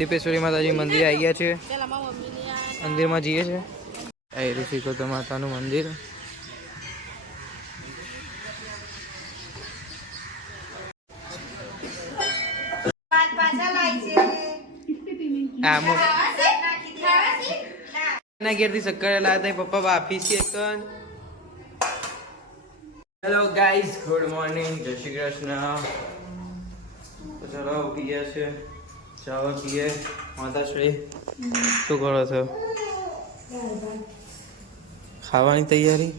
દીપેશ્વરી માતાજી મંદિરે આવી ગયા છે. મંદિરમાં જઈએ છે. એ ઋષિકોત માતાનું મંદિર. શક્કર લાવ્યા હતા પપ્પા વાપી છે હેલો ગાઈઝ ગુડ મોર્નિંગ જય કૃષ્ણ. ચલો ગયા છે. ચાવા પીએ માતાશ્રી શું કરો છો? ખાવાની તૈયારી?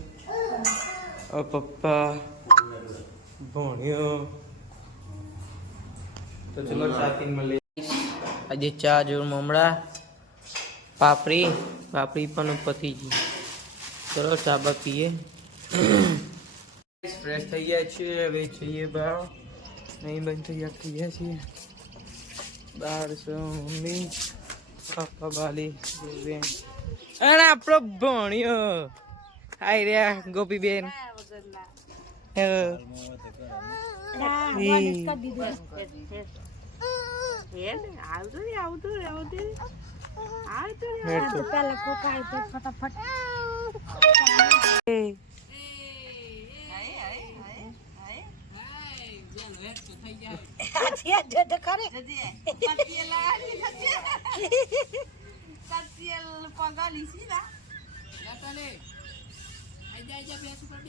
પપ્પા ભણ્યો. તો ચલો ચા પીને મળીએ. આજે ચા જોર મમડા પાપડી પાપડી પણ પતી ગઈ. ચલો ચા બા પીએ. ફ્રેશ થઈ ગયા છીએ હવે જઈએ બહાર. નહીં બંધ તૈયાર થઈ ગયા છીએ. બહાર છો મમ્મી પપ્પા બાલી બેન અને આપણો ભણ્યો હાય રહ્યા ગોપીબેન હે. ઈ.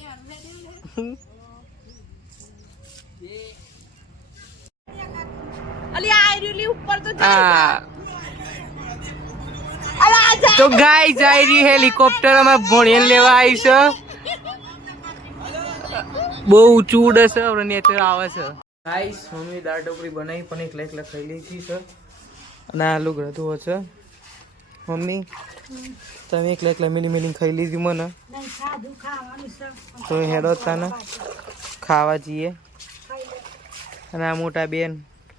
હેડ તો. એ. અલી આ આયરીલી ઉપર તો આ તો ગાય જાય રહી હેલિકોપ્ટર અમે ભણીને લેવા આવી છે બહુ ઊંચું ઉડે છે નેચર આવે છે ગાઈસ મમ્મી દાળ ઢોકળી બનાવી પણ એક એકલા ખાઈ લીધી છે. અને આલુ ગ્રધુઓ છે. મમ્મી તમે એક એકલા મિલી મિલી ખાઈ લીધી મને. તો હેડો તાને ખાવા જઈએ. અને આ મોટા બેન.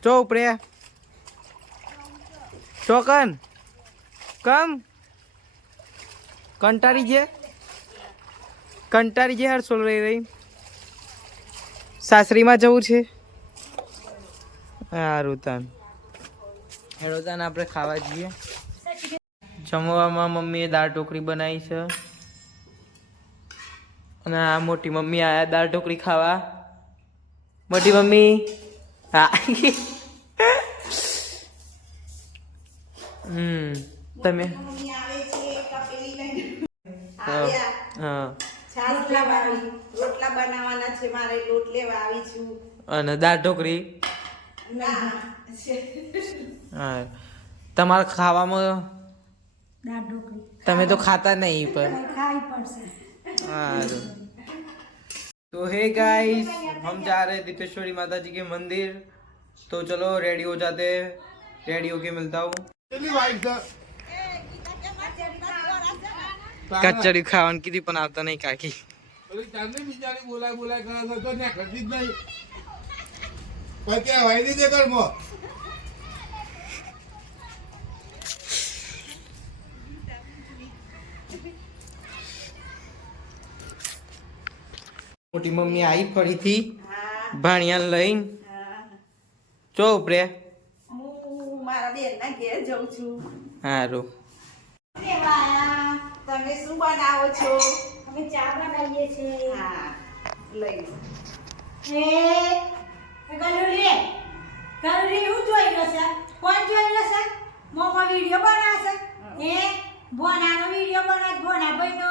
ચો ઉપરે. ચોકન કમ. કંટાળી જે. કંટાળી જે હરસોલ રહી રહી. સાસરીમાં જવું છે. સારું તાન હેડો આપણે ખાવા જઈએ. જમવામાં મમ્મીએ દાળ ઢોકળી બનાવી છે. અને આ મોટી મમ્મી આયા દાળ ઢોકળી ખાવા. મોટી મમ્મી. હા. હમ તમે? હા હા. રોટલા બનાવવાના છે મારે લોટ લેવા આવી છું. અને દાળ ઢોકળી? હા તમારે ખાવામાં તમે તો ખાતા નહીં પણ સારું तो हे गाइस हम जा रहे हैं दीपेश्वरी माता जी के मंदिर तो चलो रेडी हो जाते हैं रेडी होके मिलता हूँ કચડી ખાવાની કીધી પણ આવતા નહીં કાકી ઓલી ચાંદની બિચારી બોલાય બોલાય કરે છે તો ત્યાં કરતી જ નહીં પછી આ વાયદી દે કર મોટી મમ્મી આવી ફરીથી ભાણિયા લઈને. ચો ઉપરે. હું મારા બેનના ઘેર જઉં છું. સારું તમે શું બનાવો છો? અમે ચા બનાવીએ છીએ. હા લઈ હે? ગલુલી ગલુલી હું જોઈ રહ્યો છે? કોણ જોઈ રહ્યો છે? મોમો વિડિયો બનાવશે. હે. ભોનાનો વિડિયો બનાવ ભોના ભાઈનો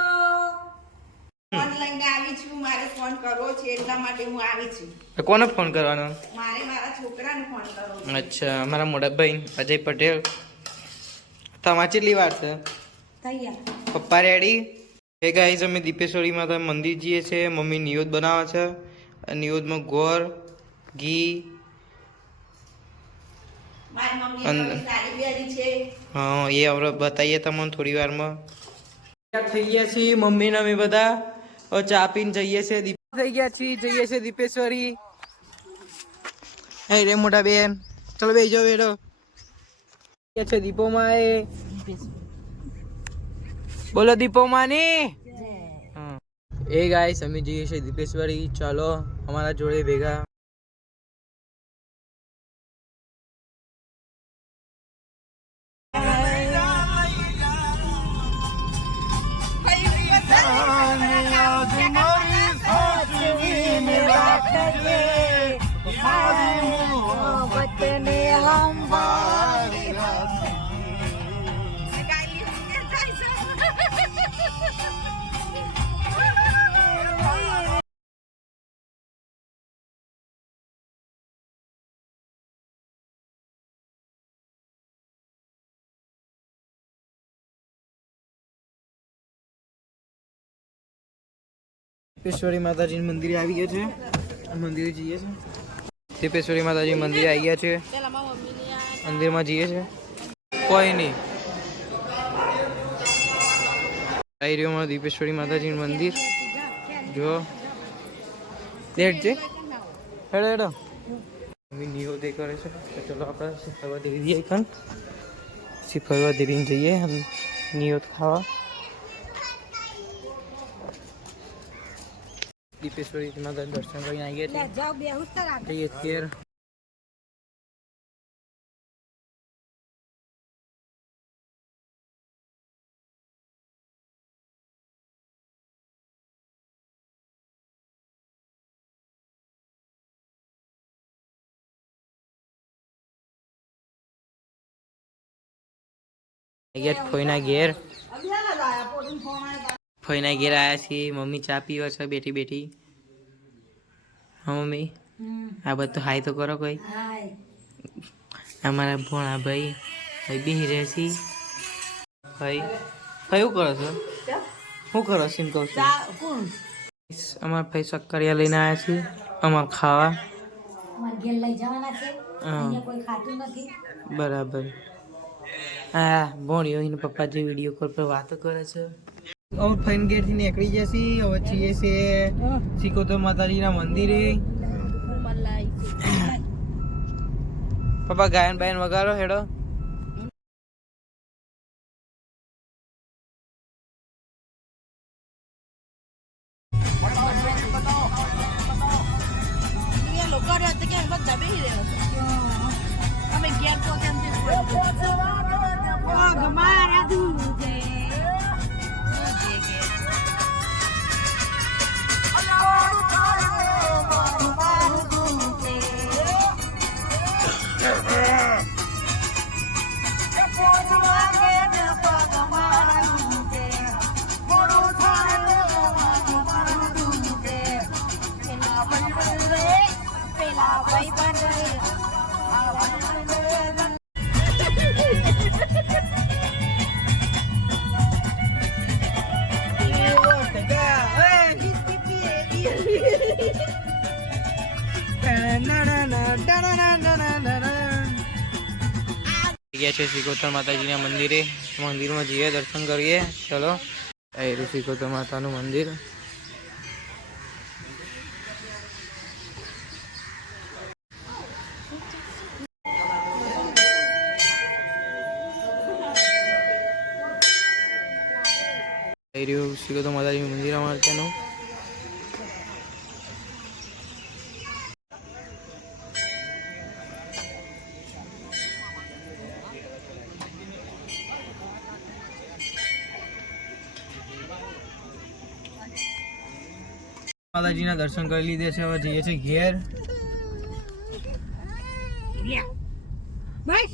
ફોન લઈને આવી છું. મારે ફોન કરવો છે એટલા માટે હું આવી છું. કોને ફોન કરવાનો? મારે મારા છોકરાને ફોન કરવો અચ્છા મારા મોટા ભાઈ અજય પટેલ. તમારે કેટલી વાર છે? તૈયાર. પપ્પા રેડી એ ગાઈઝ અમે દીપેશ્વરી માતા મંદિર જઈએ છીએ. મમ્મી નિયોદ બનાવે છે. અને નિયોદમાં ગોળ ઘી. હા એ હવે બતાવીએ તમને થોડી વારમાં. થઈ ગયા છીએ મમ્મી ને અમે બધા. ચા પીને જઈએ છીએ દીપ થઈ ગયા છીએ જઈએ છીએ દીપેશ્વરી. હે રે મોટા બેન. ચલો બે જાઓ બેડો છે દીપોમાં એ બોલો દીપોમાની. એ ગાય અમે જઈએ છીએ દીપેશ્વરી. ચાલો અમારા જોડે ભેગા. દીપેશ્વરી માતાજીનું મંદિરે આવી ગયા છે. મંદિરે જઈએ છે. ત્રિપેશ્વરી માતાજી મંદિરે આવી ગયા છે. મંદિરમાં જઈએ છે. કોઈ નહીં. આવી રહ્યું મારું દીપેશ્વરી માતાજીનું મંદિર. જો. લેટ છે. હેડો હેડો. નિયો દે કરે છે. તો ચલો આપણે શીખવા દેવી દઈએ ખંડ શીખવા દેવીને જઈએ. નિયોત ખાવા. દીપેશ્વરી માતા દર્શન કરીને આવી ગયા છે જાઓ બેહું તારા જઈએ અત્યારે ગયા ફોઈના ઘેર. ફોઈના ઘેર આવ્યા છીએ મમ્મી ચા પીવા છે બેઠી બેઠી. હા મમ્મી? આ બધું હાય તો કરો કોઈ. અમારા ભોણા ભાઈ ભાઈ બેહી રહે છે. ભાઈ ભાઈ શું કરો છો? શું કરો છો એમ કહું છું? અમારા ભાઈ સક્કરિયા લઈને આવ્યા છે અમાર ખાવા. બરાબર. હા ભોણીઓ એના પપ્પા જે વીડિયો કોલ પર વાતો કરે છે. હવે ફાઈન ગેટથી નીકળી જશે. હવે છીએ છે સિકોતર માતાજીના મંદિરે. પપ્પા ગાયન બાયન વગાડો હેડો. ગયા છે શ્રીકોતર માતાજીના મંદિરે. મંદિરમાં જઈએ, દર્શન કરીએ. ચલો. એ શ્રીકોતર માતાનું મંદિર. રહ્યું શ્રીકોતર માતાજીનું મંદિર અમારે ત્યાંનું. માતાજીના દર્શન કરી લીધે છે હવે જઈએ છીએ ઘેર બસ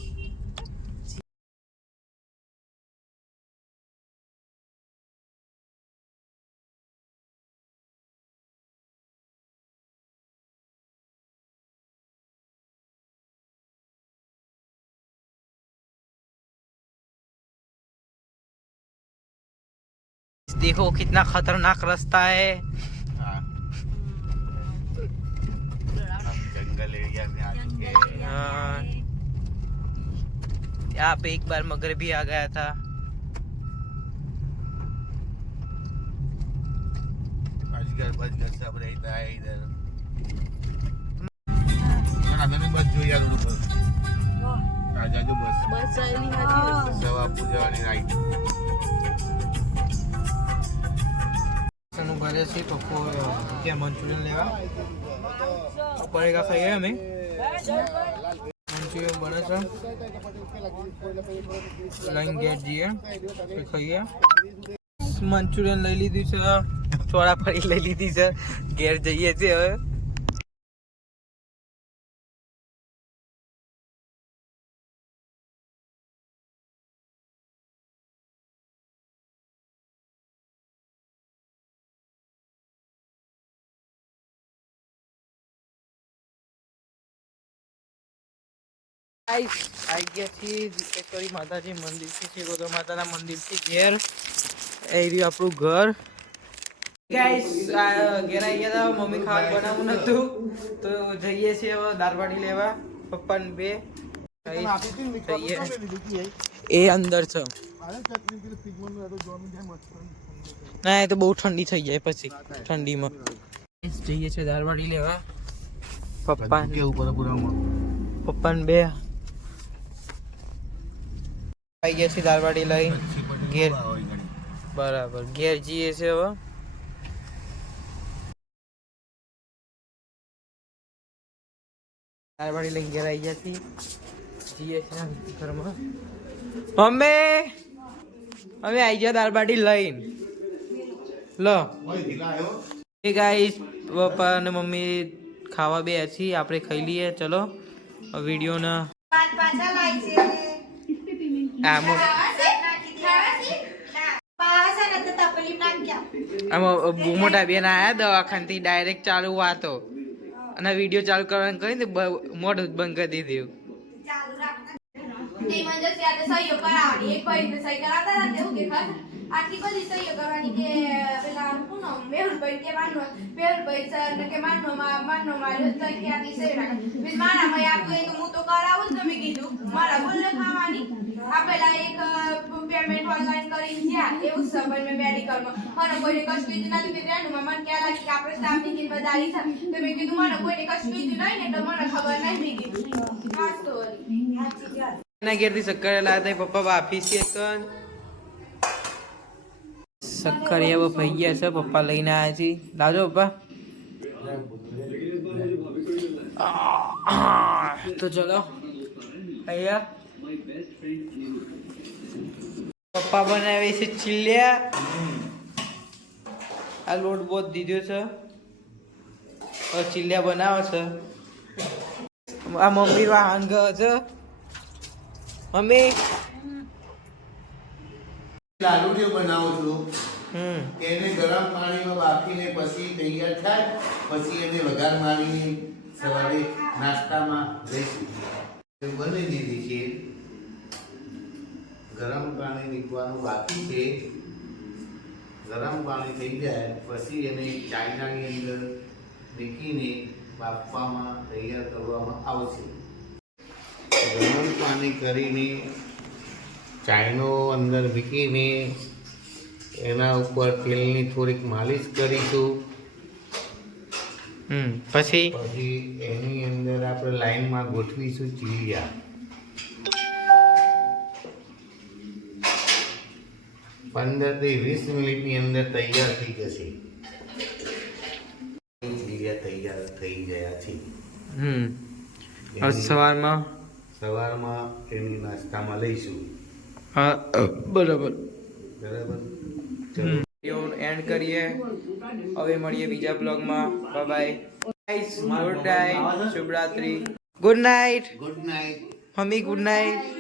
देखो कितना खतरनाक रास्ता है जंगल एरिया में आ चुके हैं हाँ। यहाँ पे एक बार मगर भी आ गया था अजगर बजगर सब रहता है इधर ના તમે બસ જોઈ યાર રોડ પર આ જાજો બસ બસ ચાલી હાજી સવા પૂજાની નાઈટ નું ભરે છે પપ્પો ત્યાં મંચુરિયન લેવા પડીકા ખાઈ ગયા અમે. મંચુરિયન બને છે. લઈને ગેટ જઈએ, પછી ખાઈએ. મંચુરિયન લઈ લીધું છે, ચોળા ફરી લઈ લીધી છે. ઘેર જઈએ છીએ હવે. આઈ ગયા છીએ દીપેશ્વરી માતાજી મંદિરથી શ્રી ગોદા માતાના મંદિરથી ઘેર. એ રહ્યું આપણું ઘર. ગાઈસ ઘેર આવી ગયા હતા મમ્મી ખાવાનું બનાવવું નતું. તો જઈએ છીએ હવે દારવાડી લેવા પપ્પા ને બે એ અંદર છે. ના એ તો બહુ ઠંડી થઈ જાય પછી ઠંડીમાં. જઈએ છીએ દારવાડી લેવા. પપ્પા પપ્પાને પપ્પા ને બે. આવી ગયા છીએ દાળબાટી લઈ ઘેર. બરાબર. ઘેર જઈએ છીએ હવે. દાળબાટી લઈને ઘેર આવી ગયા છીએ. જઈએ છીએ ઘરમાં. અમે અમે આવી ગયા દાળબાટી લઈને. લો. એ ગાઈસ પપ્પા અને મમ્મી ખાવા બે છીએ આપણે ખાઈ લઈએ. ચલો. વિડીયોના પાછા લાય છે આમાં ને મોટા બેન આયા દવાખાનથી ડાયરેક્ટ ચાલુ વાતો. અને વીડિયો ચાલુ કરવાનું કરીને બ- મોઢું બંધ કરી દીધું. ચાલુ રાખ સહીઓ કે આટલી બધી સહીઓ કરવાની કે પેલા શું નામ? મેહુલભાઈ કે માનવો મેહુલભાઈ સર ને કે માનવો માં માનવો માર્યો તો કે આટલી સહી રાખે. મારા મય આપું તો હું તો કરાવું તમે કીધું. મારા બોલ ખાવાની આ એક પેમેન્ટ ઓનલાઈન કરીને જ્યાં એવું પણ મેં મેડિકલમાં મને કોઈને કશું કીધું નથી મેં બેનું મને ક્યાં આવી કે આપણે સ્ટાફની કિંમત આવી છે તો મેં કીધું, મને કોઈને કશું કીધું નહીં ને તો મને ખબર નહીં. મેં કીધું, હા સ્ટોરી ના ઘેરથી શક્કર લાવ્યા હતા પપ્પા વાપી છે એવો ભાઈ ગયા છે, પપ્પા લઈને આવ્યા છે. લાવજો પપ્પા. તો ચલો, અહીંયા. પપ્પા બનાવે છે ચીલ્યા આ લોટ બહુ દીધો છે. ચીલ્યા બનાવે છે. આ મમ્મી વાહન ગયો છે. મમ્મી. લાડુડીઓ બનાવું છું. એને ગરમ પાણીમાં બાફીને પછી તૈયાર થાય પછી એને વઘાર મારીને સવારે નાસ્તામાં લઈશું. બની દીધી છે. ગરમ પાણી નીકળવાનું બાકી છે. ગરમ પાણી થઈ જાય પછી એને ચાઇનાની અંદર મૂકીને બાફવામાં તૈયાર કરવામાં આવશે. ગરમ પાણી કરીને ચાઈનો અંદર મૂકીને એના ઉપર તેલની થોડીક માલિશ કરીશું. પછી? પછી એની અંદર આપણે લાઈનમાં ગોઠવીશું ચીલિયા પંદરથી વીસ મિનિટની અંદર તૈયાર થઈ જશે. ચીલિયા તૈયાર થઈ ગયા છે. હમ. સવારમાં? સવારમાં એની નાસ્તામાં લઈશું. હા. બરાબર. બરાબર. ચલો એન્ડ કરીએ. હવે મળીએ બીજા બ્લોગમાં bye bye good night શુભરાત્રી good night good night mummy good night